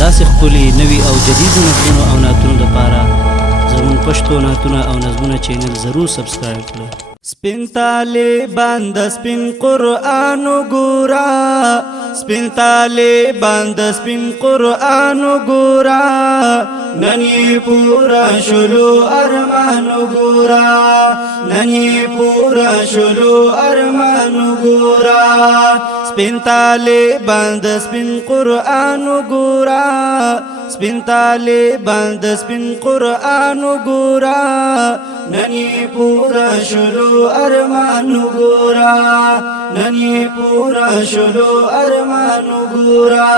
داسې ښکلي نوي او جدیدو نظمونو او نعتونو دپاره زموږ پښتو نعتونه او نظمونه چینل ضرور سبسکرایب کړئ. سپین طالبان د سپین قرآن ګورا، سپین طالبان د سپین قرآن ګورا، نن یې پورا شلو ارمان ګورا، نن یې پورا شلو ارمان ګورا. سپین طالبان د سپین قرآن ګورا، سپین طالبان د سپین قرآن ګورا، نن یې پورا شلو ارمان ګورا، نن یې پورا شلو ارمان ګورا.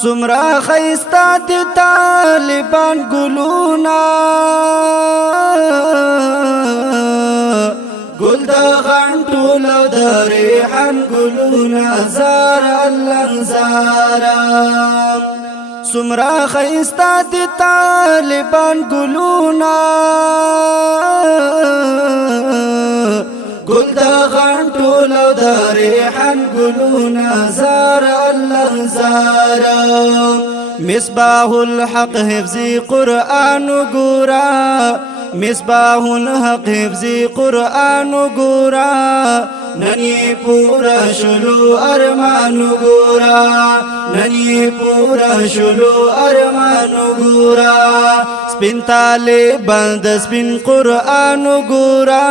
سمرا خیستا دی طالبان گلونا، گل دا غنٹو لو دا ریحان گلونا، زارا اللہ زارا. سمرا خیستا دی طالبان گلونا، گل دا غنٹو لو دا ریحان گلونا، زارا اللہ زارا. مصباح الحق حفظی قرآن گورا، مصباح الحق حفظی قرآن گورا، نن یې پورا شلو ارمان گورا، نن یې پورا شلو ارمان گورا. سپین طالبان د سپین قرآن گورا،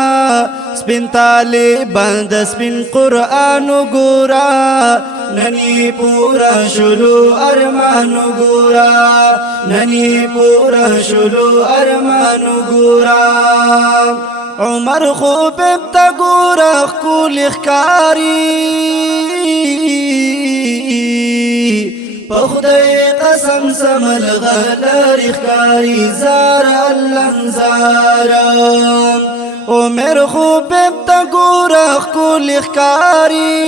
سپین طالبان د سپین قرآن گورا، نن یې پورا شلو ارمان گورا، نن یې پورا شلو ارمان گورا. عمر خوب تا گورا خکول اخکاری، پا خدای قسم سمل غلر اخکاری، زارا اللہ زارا. عمر خوب تا گورا خکول اخکاری،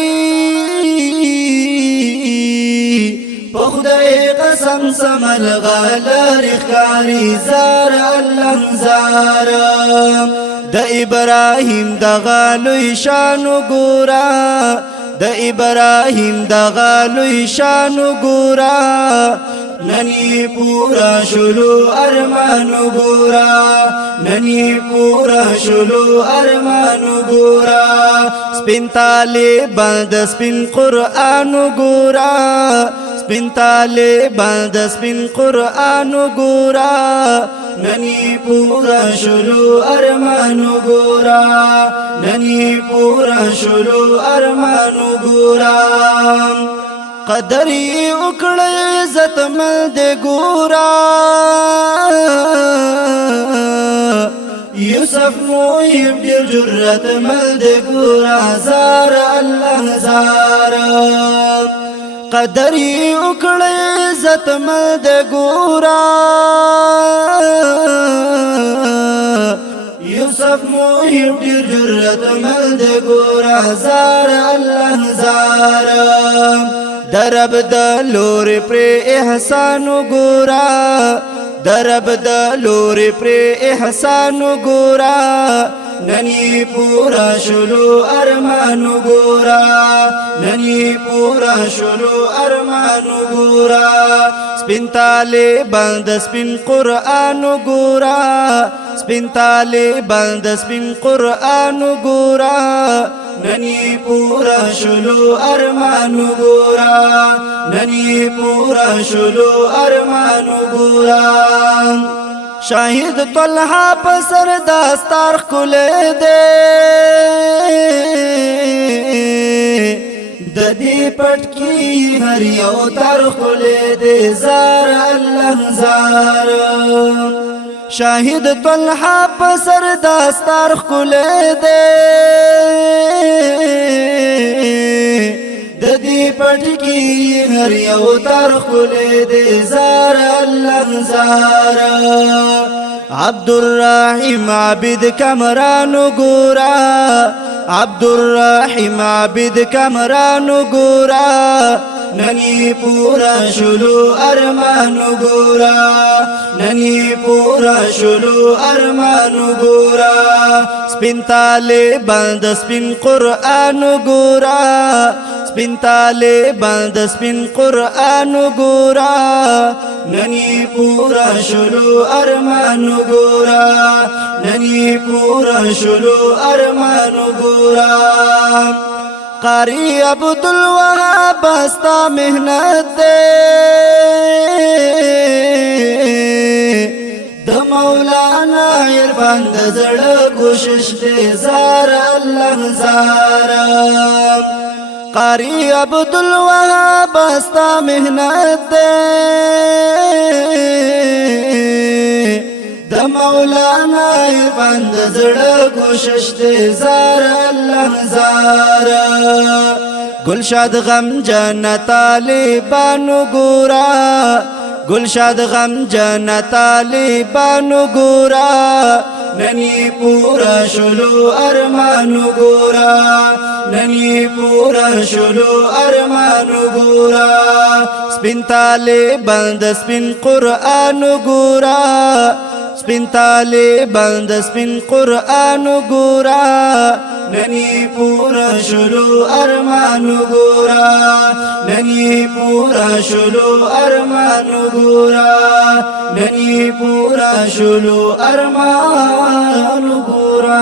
پا خدای قسم سمل غلر اخکاری، زارا اللہ زارا. د ابراهیم د غالوی شانو ګورا، د ابراهیم د غالوی شانو ګورا، نن یې پورا شلو ارمان ګورا، نن یې پورا شلو ارمان ګورا. سپین طالبان د سپین قرآن ګورا، سپین طالبان د سپین قرآن ګورا، نن یې پورا شلو ارمان ګورا، نن یې پورا شلو ارمان ګورا. قدر یې وکړه عزت مند ګورا، یوسف محب ډېر جرأت مند ګورا، زارا الله زارا. قدر یې وکړه عزت مند ګورا، یوسف محب ډېر جرأت مند ګورا، زارا الله زارا. درب د لورې پرې احسان ګورا، درب د لورې پرې احسان ګورا، نن یې پورا شلو ارمان ګورا، نن یې پورا شلو ارمان ګورا. سپین طالبان د سپین قرآن ګورا، سپین طالبان د سپین قرآن ګورا، نن یې پورا شلو ارمان ګورا، نن یې پورا شلو ارمان ګورا. شاهد طلحه په سر داستار ښکلی دی، د دې پټکي هر یو تار ښکلی دی، زارا الله زارا. شاهد طلحه په سر داستار ښکلی دی، د دې پټکي هر یو تار ښکلی دی، زارا الله زارا. عبدالرحیم عابد کمران ګورا، عبدالرحیم عابد کمران ګورا، نن یې پورا شلو ارمان ګورا، نن یې پورا شلو ارمان ګورا. سپین طالبان د سپین قرآن ګورا، سپین طالبان د سپین قرآن ګورا ننی پورا شلو ارمان ګورا ننی پورا شلو ارمان ګورا قاری عبدالوهاب استا محنت دے د مولانا عرفان د زړه کوشش دے زار الله زار قاری عبدالوهاب استا محنت دے د مولانا عرفان د زړه کوشش دے زار الله زار گلشاد غم جن طالبانو ګورا گلشاد غم جن طالبانو ګورا ننی پورا شلو ارمانو ګورا ننی پورا شلو ارمانو ګورا سپین طالبان د سپین قرآن ګورا سپین طالبان د سپین قرآن ګورا ننی پورا شلو ارمانو ګورا ننی پورا شلو ارمانو ګورا ننی پورا شلو ارمانو ګورا